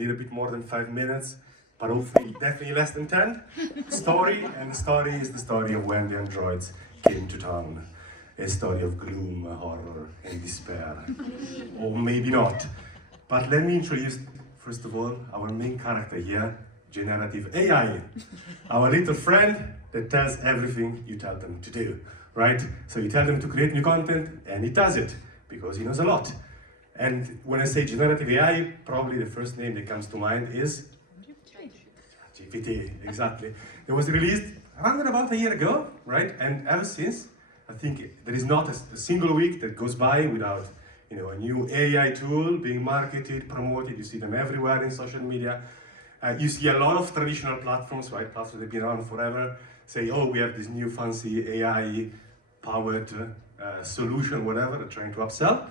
little bit more than 5 minutes, but hopefully definitely less than 10. Story, and the story is the story of when the androids came to town. A story of gloom, horror, and despair. Or maybe not. But let me introduce, first of all, our main character here, generative AI. Our little friend that tells everything you tell them to do, right? So you tell them to create new content, and it does it, because he knows a lot. And when I say generative AI, probably the first name that comes to mind is GPT, exactly. It was released around about a year ago, right? And ever since, I think there is not a single week that goes by without, a new AI tool being marketed, promoted. You see them everywhere in social media. You see a lot of traditional platforms, right? Platforms that have been around forever, say, oh, we have this new fancy AI-powered solution, whatever, they're trying to upsell.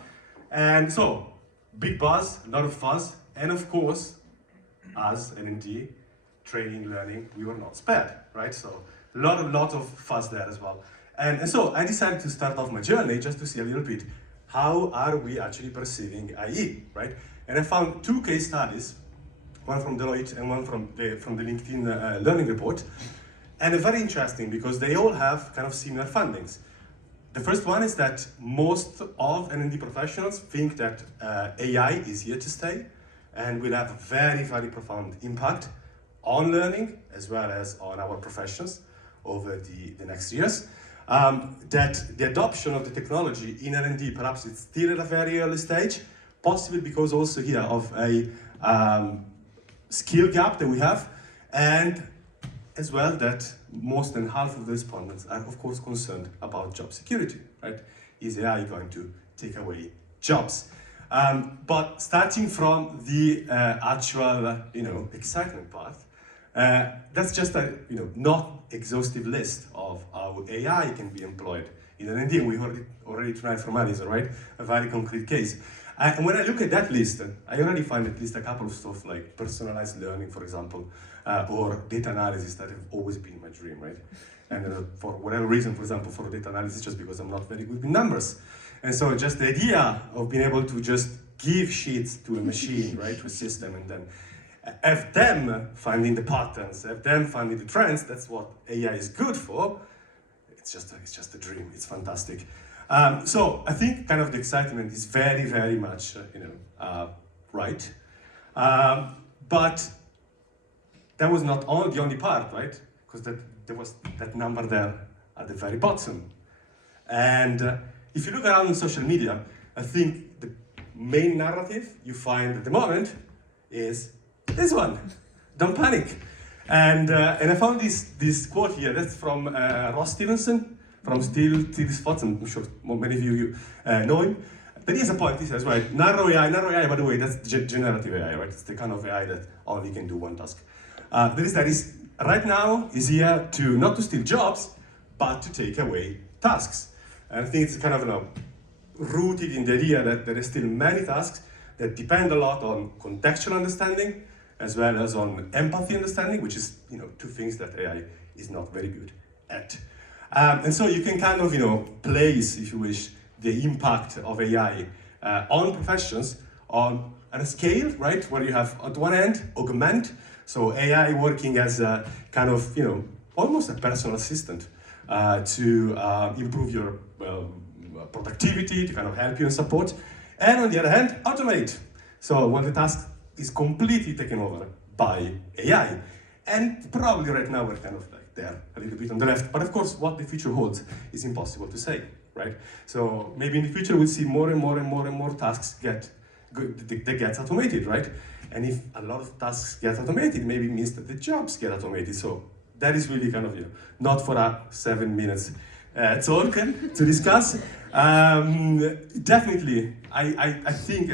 And so, big buzz, a lot of fuzz, and of course, as L&D, training, learning, we were not spared, right? So, a lot of fuzz there as well. And so I decided to start off my journey just to see a little bit how are we actually perceiving AI, right? And I found 2 case studies, one from Deloitte and one from the LinkedIn Learning Report, and they're very interesting because they all have kind of similar findings. The first one is that most of L&D professionals think that AI is here to stay and will have a very, very profound impact on learning as well as on our professions over the next years. That the adoption of the technology in L&D, perhaps it's still at a very early stage, possibly because also here of a skill gap that we have, and as well that most than half of the respondents are of course concerned about job security, right? Is AI going to take away jobs? But starting from the actual, excitement part, that's just a, not exhaustive list of how AI can be employed in L&D. We heard it already tonight from Alison, right? A very concrete case. And when I look at that list, I already find at least a couple of stuff like personalized learning, for example, or data analysis that have always been my dream, right? And for whatever reason, for example, for data analysis, just because I'm not very good with numbers. And so just the idea of being able to just give sheets to a machine, right, to a system, and then have them finding the patterns, have them finding the trends, that's what AI is good for. It's just a dream, it's fantastic. So I think kind of the excitement is very, very much, right. But that was not the only part, right? Because there was that number there at the very bottom. And if you look around on social media, I think the main narrative you find at the moment is this one, don't panic. And I found this quote here, that's from Ross Stevenson, from Steel Spots, I'm sure many of you know him. But he has a point, he says, right, narrow AI, by the way, that's generative AI, right? It's the kind of AI that only can do one task. That is right now is here to, not to steal jobs, but to take away tasks. And I think it's kind of rooted in the idea that there are still many tasks that depend a lot on contextual understanding, as well as on empathy understanding, which is, 2 things that AI is not very good at. And so you can kind of, place, if you wish, the impact of AI on professions on a scale, right, where you have at one end, augment, so AI working as a kind of, almost a personal assistant to improve your productivity, to kind of help you and support, and on the other hand, automate. So when the task is completely taken over by AI. And probably right now we're kind of like there, a little bit on the left. But of course, what the future holds is impossible to say, right? So maybe in the future we'll see more and more tasks that gets automated, right? And if a lot of tasks get automated, maybe it means that the jobs get automated. So that is really kind of, not for a 7 minutes talk to discuss. Definitely, I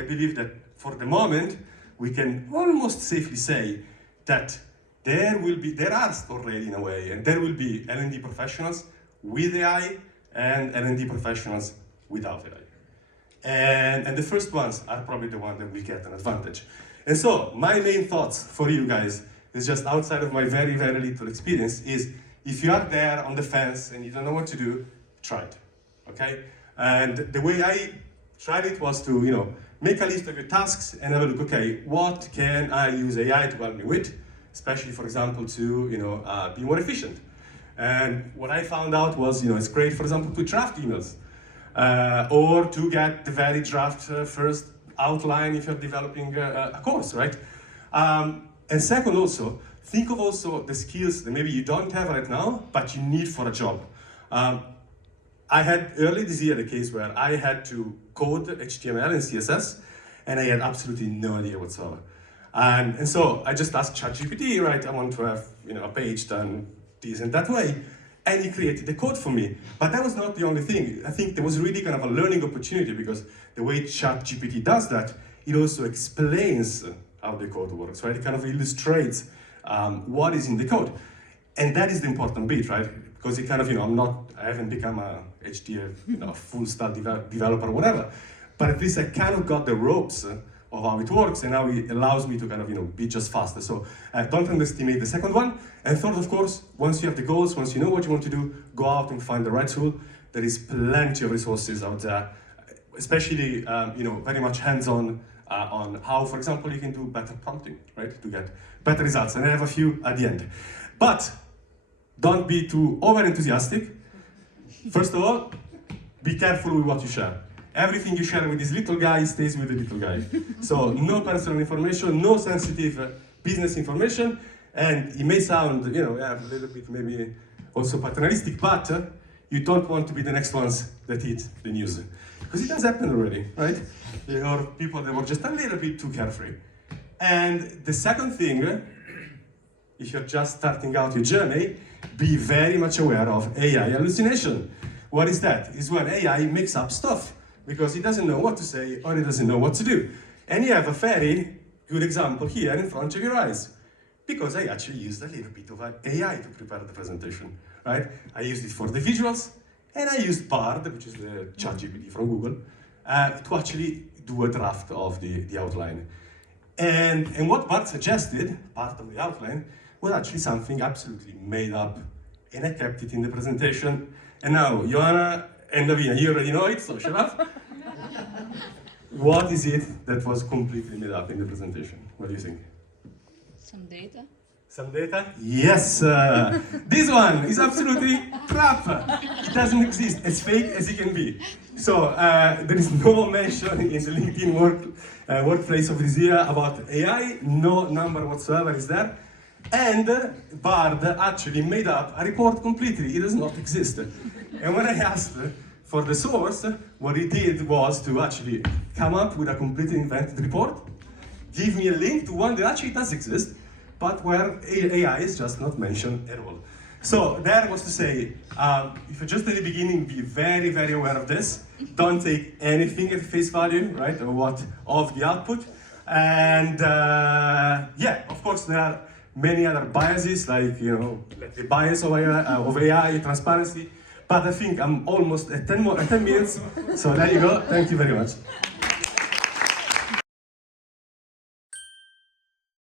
believe that for the moment, we can almost safely say that there are already in a way, and there will be L&D professionals with AI and L&D professionals without AI. And the first ones are probably the ones that will get an advantage. And so, my main thoughts for you guys is just outside of my very, very little experience is, if you are there on the fence and you don't know what to do, try it, okay? And the way I tried it was to, make a list of your tasks and have a look, okay, what can I use AI to help me with? Especially, for example, to, be more efficient. And what I found out was, it's great, for example, to draft emails. Or to get the very draft first outline if you're developing a course, right? And second also, think of also the skills that maybe you don't have right now, but you need for a job. I had early this year the case where I had to code HTML and CSS, and I had absolutely no idea whatsoever. And so I just asked ChatGPT, right, I want to have a page done this and that way, and he created the code for me. But that was not the only thing. I think there was really kind of a learning opportunity because the way ChatGPT does that, it also explains how the code works, right? It kind of illustrates what is in the code. And that is the important bit, right? Because it kind of, I haven't become a HTML, full stack developer or whatever, but at least I kind of got the ropes of how it works, and now it allows me to kind of, be just faster. So don't underestimate the second one. And third, of course, once you have the goals, once you know what you want to do, go out and find the right tool. There is plenty of resources out there, especially, very much hands-on on how, for example, you can do better prompting, right, to get better results. And I have a few at the end. But don't be too over-enthusiastic. First of all, be careful with what you share. Everything you share with this little guy stays with the little guy. So no personal information, no sensitive business information, and it may sound, a little bit maybe also paternalistic, but you don't want to be the next ones that hit the news. Because it has happened already, right? There are people that were just a little bit too carefree. And the second thing, if you're just starting out your journey, be very much aware of AI hallucination. What is that? It's when AI makes up stuff because it doesn't know what to say or it doesn't know what to do. And you have a very good example here in front of your eyes because I actually used a little bit of AI to prepare the presentation, right? I used it for the visuals and I used Bard, which is the ChatGPT from Google, to actually do a draft of the outline. And what Bard suggested, part of the outline, was actually something absolutely made up. And I kept it in the presentation. And now, Joanna and Davina, you already know it, so shut up. What is it that was completely made up in the presentation? What do you think? Some data. Some data? Yes! This one is absolutely crap! It doesn't exist, as fake as it can be. So, there is no mention in the LinkedIn workplace of this year about AI, no number whatsoever is there. And Bard actually made up a report completely, it does not exist. And when I asked for the source, what he did was to actually come up with a completely invented report, give me a link to one that actually does exist, but where AI is just not mentioned at all. So that was to say, if you're just at the beginning, be very, very aware of this. Don't take anything at face value, right, or of the output. And yeah, of course, there are many other biases, like the bias of AI, transparency. But I think I'm almost at 10 minutes, so there you go. Thank you very much.